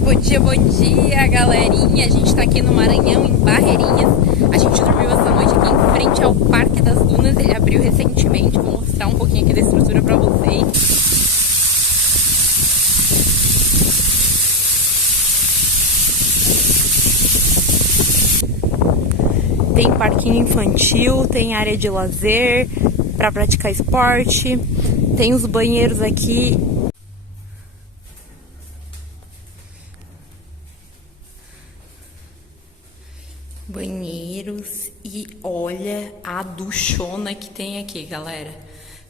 bom dia, galerinha. A gente tá aqui no Maranhão, em Barreirinhas. A gente dormiu essa noite aqui em frente ao Parque das Dunas. Ele abriu recentemente. Vou mostrar um pouquinho aqui da estrutura pra vocês. Tem parquinho infantil, tem área de lazer para praticar esporte, tem os banheiros aqui. Banheiros e olha a duchona que tem aqui, galera.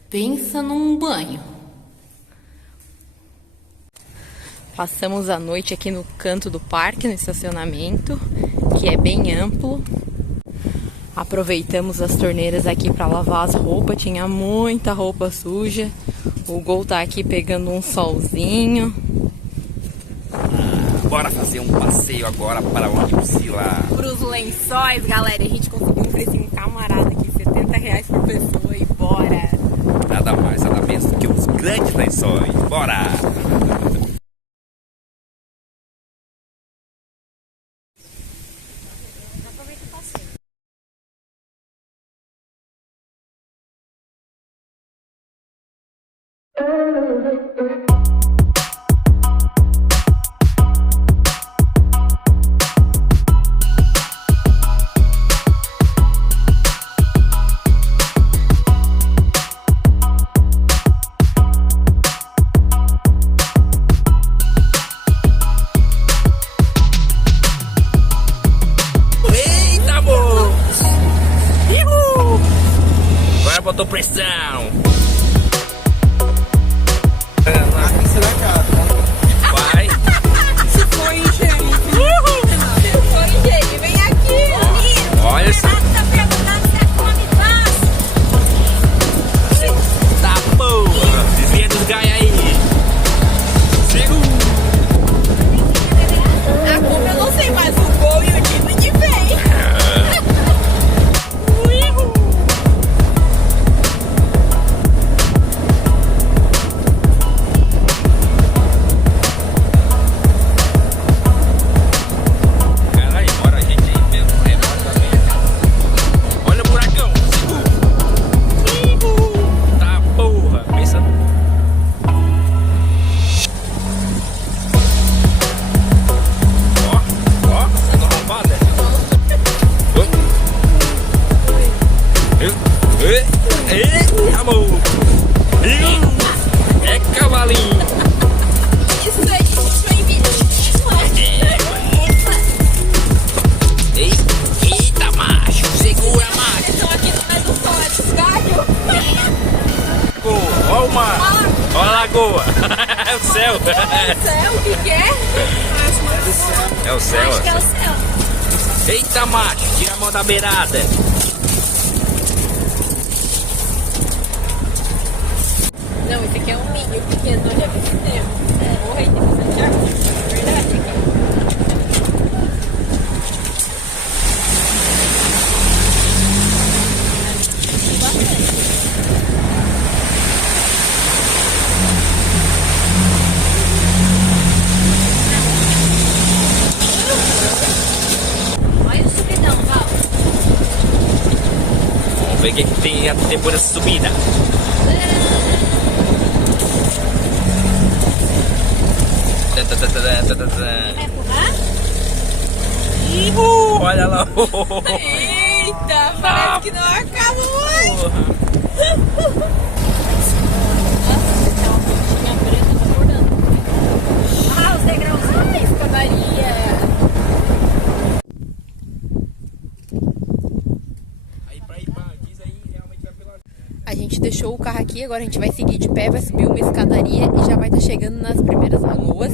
Pensa num banho. Passamos a noite aqui no canto do parque, no estacionamento, que é bem amplo. Aproveitamos as torneiras aqui para lavar as roupas, tinha muita roupa suja. O Gol tá aqui pegando um solzinho. Bora fazer um passeio agora para onde oscilar. Para os Lençóis, galera. A gente conseguiu um precinho camarada aqui, R$70 por pessoa e bora! Nada mais, nada menos do que os grandes lençóis. Bora! Aproveita o passeio. Botou pressão. Aqui será caro, tá? Vai. Se for engenho. Se for engenho, vem aqui. Olha isso. Tá perguntando se é fome fácil. Tá porra. Desvia dos gai aí. Segura. A culpa eu não sei, mas o Gol e o Dino de vem. Amor. É cavalinho. Isso aí, Eita, macho. Segura, macho. estão aqui no meio do sol, galho. Olha o mar. Olha a lagoa. É o céu. Céu, o que é? É o céu. Acho que é o céu. Eita, macho. Tira a mão da beirada. Não, esse aqui é um milho pequeno, olha que fizemos. Morra aí, tem bastante água. Verdade, aqui. Olha o subidão, Val. Vamos ver o que tem depois dessa subida. Vai empurrar? Olha lá. Eita, parece que não acaba mais. Nossa, tem uma pontinha preta, tá acordando. Ah, os degraus. Ai, escadaria. A gente deixou o carro aqui, agora a gente vai seguir de pé, vai subir uma escadaria e já vai estar chegando nas primeiras lagoas.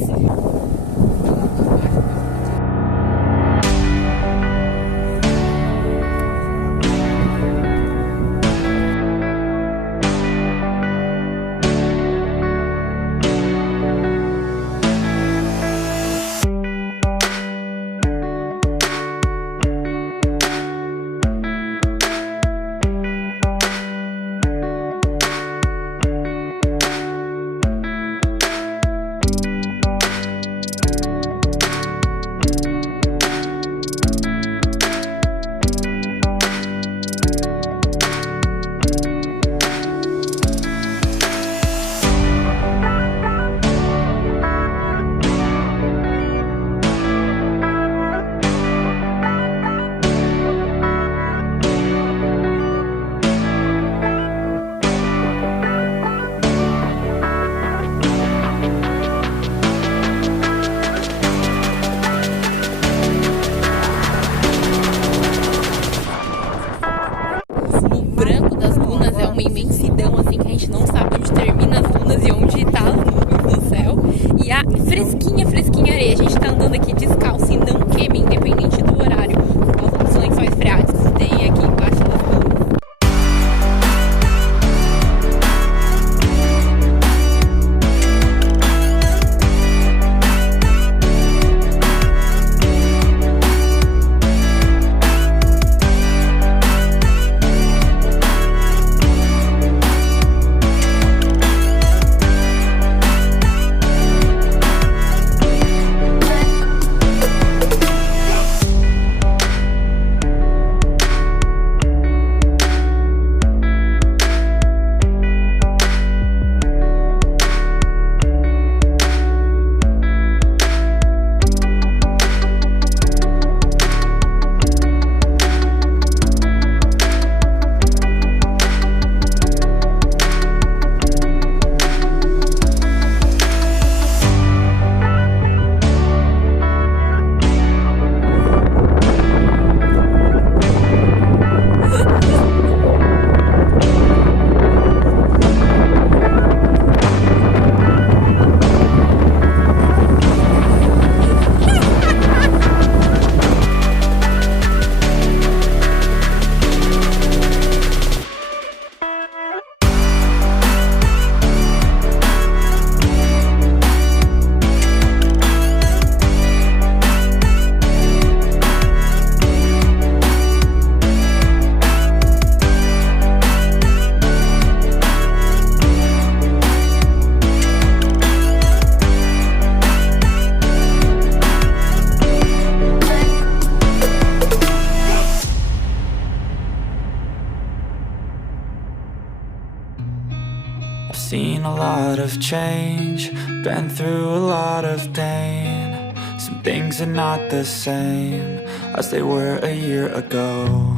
lot of change, been through a lot of pain. Some things are not the same as they were a year ago,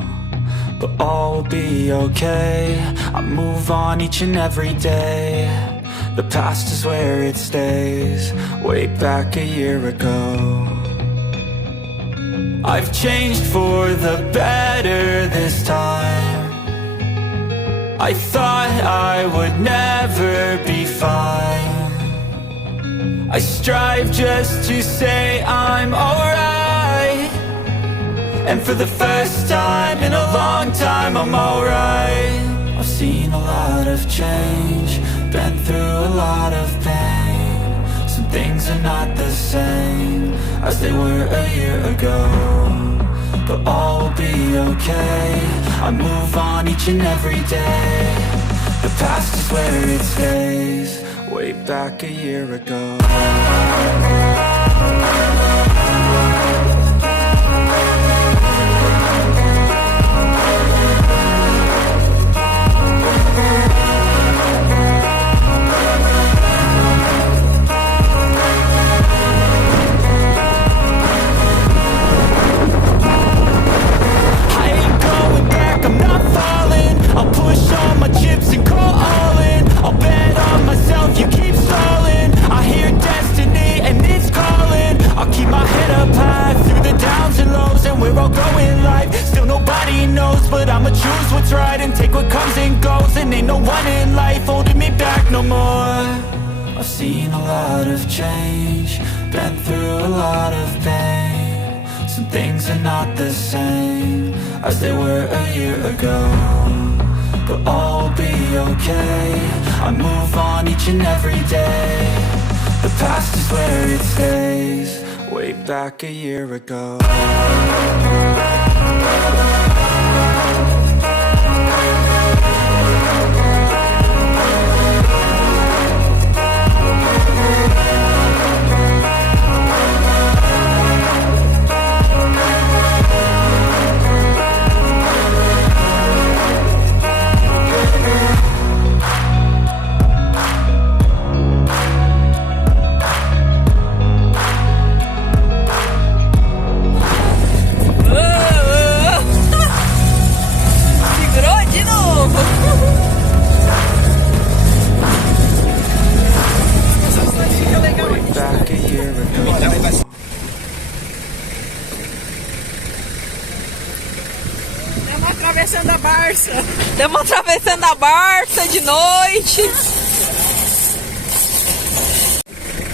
but all will be okay. I move on each and every day. The past is where it stays, way back a year ago. I've changed for the better this time. I thought I would never be fine. I strive just to say I'm alright, and for the first time in a long time I'm alright. I've seen a lot of change, been through a lot of pain. Some things are not the same as they were a year ago, but all will be okay. I move on each and every day. The past is where it stays, way back a year ago. I'll push all my chips and go all in. I'll bet on myself, you keep stalling. I hear destiny and it's calling. I'll keep my head up high through the downs and lows, and we're all going live. Still nobody knows, but I'ma choose what's right and take what comes and goes. And ain't no one in life holding me back no more. I've seen a lot of change, been through a lot of pain. Some things are not the same as they were a year ago, but all will be okay. I move on each and every day. The past is where it stays, way back a year ago. Estamos atravessando a Barça de noite.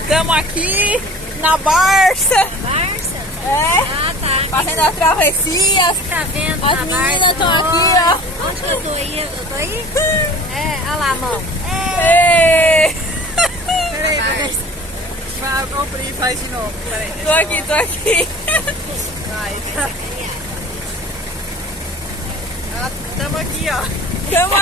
Estamos aqui na Barça. Barça? É. Ah, tá. Fazendo as travessias. Tá vendo? As meninas estão aqui, ó. Onde que eu tô aí? Eu tô aí? É, olha lá a mão. Ei. Peraí, vai, compre e faz de novo. Peraí. Tô aqui, tô aqui. Vai. Estamos aqui, ó. Estamos